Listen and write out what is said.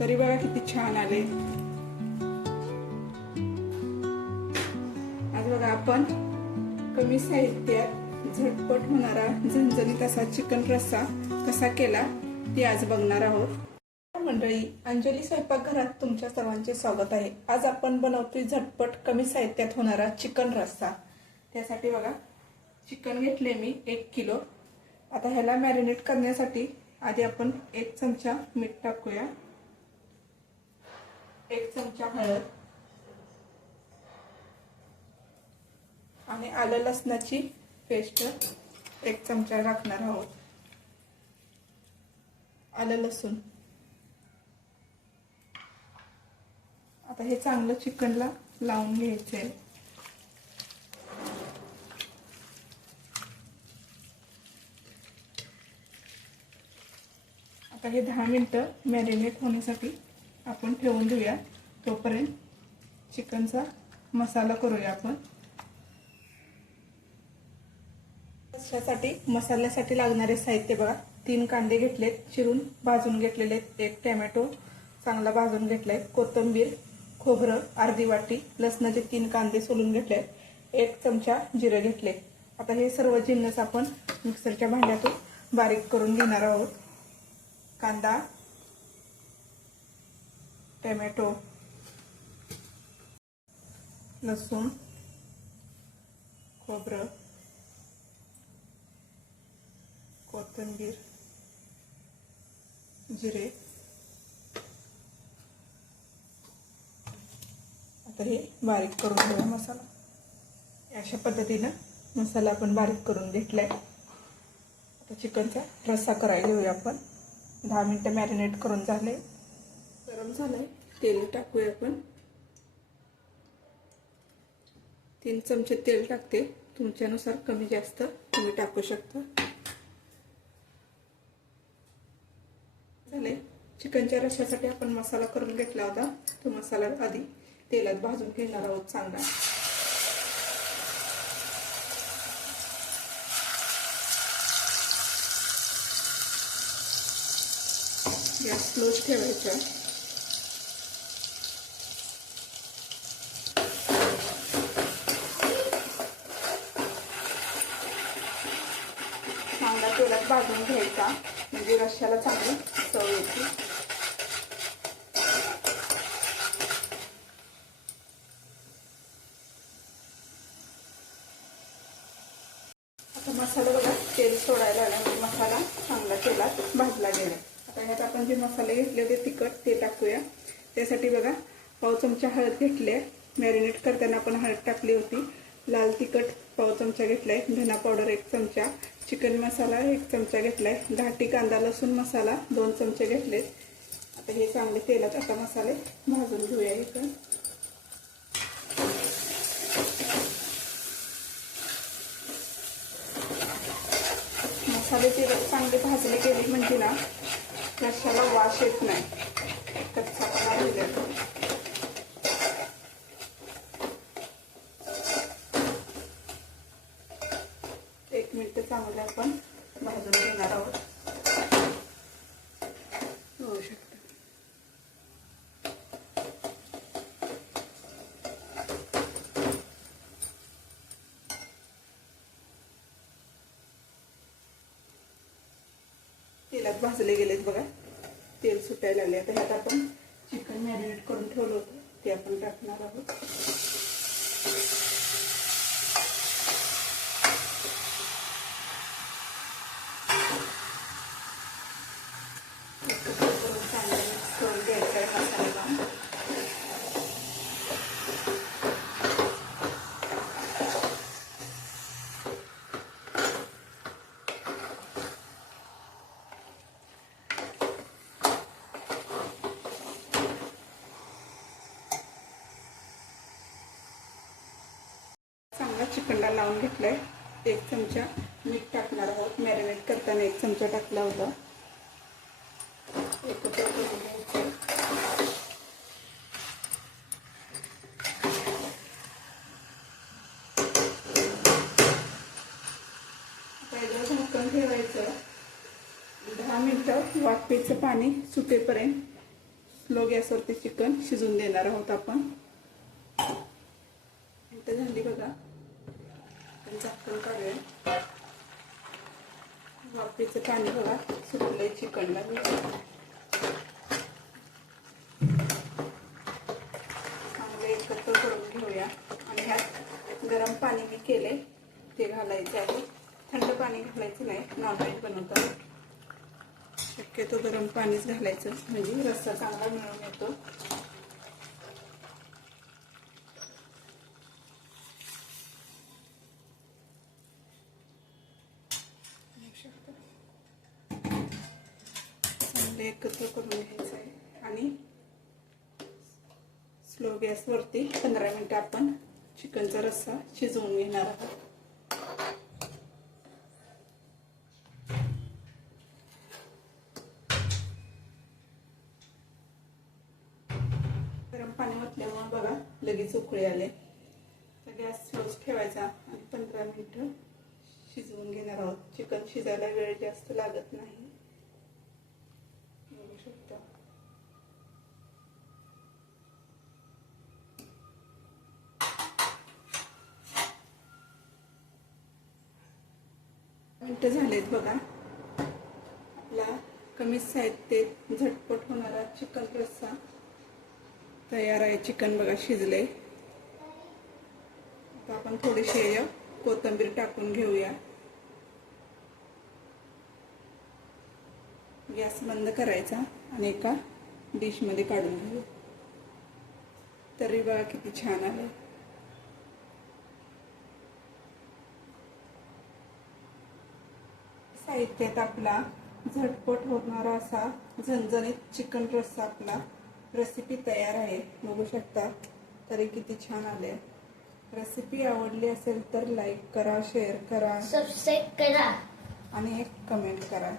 तरी बघा किती छान आले। आज बघा आपण कमी साहित्यात झटपट होणारा झणझणीत असा चिकन रस्सा कसा केला ते आज बघणार आहोत। मंडळी, अंजली स्वयंपाकघरात तुमच्या सर्वांचे स्वागत आहे। आज आपण बनवतोय झटपट कमी साहित्यात होणारा चिकन रस्सा। त्यासाठी बघा चिकन घेतले मी 1 किलो। आता ह्याला मॅरिनेट करण्यासाठी आधी आपण 1 चमचा मीठ टाकूया, 1 चमचा हळद आणि आलं लसणाची पेस्ट 1 चमचा टाकणार आहोत। आलं लसूण आता हे चांगलं चिकनला लावून घ्यायचं आहे। आता हे 10 मिनिटं मॅरिनेट होण्यासाठी आपण ठेवून देऊया। तोपर्यंत चिकनचा मसाला करूया आपण। मसाल्यासाठी लागणारे साहित्य बघा, 3 कांदे घेतलेत चिरून भाजून घेतलेले, 1 टोमॅटो चांगला भाजून घेतलाय, कोथिंबीर, खोबरं अर्धी वाटी, लसणाचे 3 कांदे सोलून घेतले, 1 चमचा जिरे घेतले। आता हे सर्व जिन्नस आपण मिक्सरच्या भांड्यातून बारीक करून घेणार आहोत। कांदा, टोमॅटो, लसूण, खोबरं, कोथिंबीर, जिरे। आता हे बारीक करून घेऊया मसाला। अशा पद्धतीने मसाला आपण बारीक करून घेतलाय। आता चिकनचा रस्सा करायला घेऊया आपण। 10 मिनिटं मॅरिनेट करून झाले, गरम झालंय, तेल टाकूया आपण। 3 चमचे तेल टाकते, तुमच्यानुसार कमी जास्त तुम्ही टाकू शकता। झाले, चिकनच्या रश्श्यासाठी आपण मसाला करून घेतला होता, तो मसाला आधी तेलात भाजून घेणार आहोत चांगला। गॅस स्लोच ठेवायचा। चांगला तेलात भाजून घ्यायचा, म्हणजे रश्श्याला चांगली चव येते। आता मसाला बघा तेल सोडायला लागला, मसाला चांगला तेलात भाजला गेला। आता ह्यात आपण जे मसाले घेतले होते तिखट ते टाकूया। त्यासाठी बघा पाव चमचा हळद घेतली, मॅरिनेट करताना आपण हळद टाकली होती। लाल तिखट पाव चमचा घेतलाय, धना पावडर 1 चमचा, चिकन मसाला 1 चमचा घेतलाय, घाटी कांदा लसूण मसाला 2 चमचे घेतलेत। आता हे चांगले तेलात आता मसाले भाजून घेऊया इथं। मसाले तेलात चांगले भाजले गेले म्हणजे ना रश्श्याला वास येत नाही, कच्चापणा राहिला। 1 मिनिट चांगले आपण भाजून घेणार आहोत। होऊ शकतं तेलात भाजले गेलेत बघा, तेल सुटायला लागले। आता ह्यात आपण चिकन मॅरिनेट करून ठेवलं होतं ते आपण टाकणार आहोत। चांगला चिकनला लावून घेतलाय, 1 चमचा मीठ टाकणार आहोत। मॅरिनेट करताना 1 चमचा टाकला होता। एकत्र करून घ्यायचं। पहिलं झाकण ठेवायचं, 10 मिनिटं वाफेचं पाणी सुटेपर्यंत स्लो गॅसवरती चिकन शिजून देणार आहोत आपण. इथं झाली बघा. आपण झाकण काढूया. वाफेचं पाणी बघा सुटलंय चिकनला. चांगलं एकत्र करून घेऊया. आणि ह्यात गरम पाणी मी केले ते घालायचं आहे. थंड पाणी घालायचं नाही, नॉनव्हेज बनवताना शक्यतो गरम पाणीच घालायचं, म्हणजे रस्सा चांगला मिळून येतो. चांगले एकत्र करून घ्यायचं आहे. आणि स्लो गॅसवरती 15 मिनिटं आपण चिकनचा रस्सा शिजवून घेणार आहोत. गरम पाणी ओतल्यामुळे बघा लगेच उकळी आले. तर गॅस स्लोच ठेवायचा आणि 15 मिनिटं शिजवून घेणार आहोत. चिकन शिजायला वेळ जास्त लागत नाही, बघू शकता. मिनिटं झालेत बघा. आपला कमी साहित्यात झटपट होणारा चिकन रस्सा तयार आहे. चिकन बघा शिजले. आता आपण थोडीशी कोथिंबीर टाकून घेऊया. गॅस बंद करायचा आणि एका डिश मध्ये काढून घेऊ. तरी बघा किती छान आहे. साहित्यात आपला झटपट होणारा असा झणझणीत चिकन रस्सा आपला रेसिपी तयार आहे. बघू शकता तरी किती छान आले. रेसिपी आवडली असेल तर लाईक करा, शेअर करा, सबस्क्राईब करा आणि एक कमेंट करा.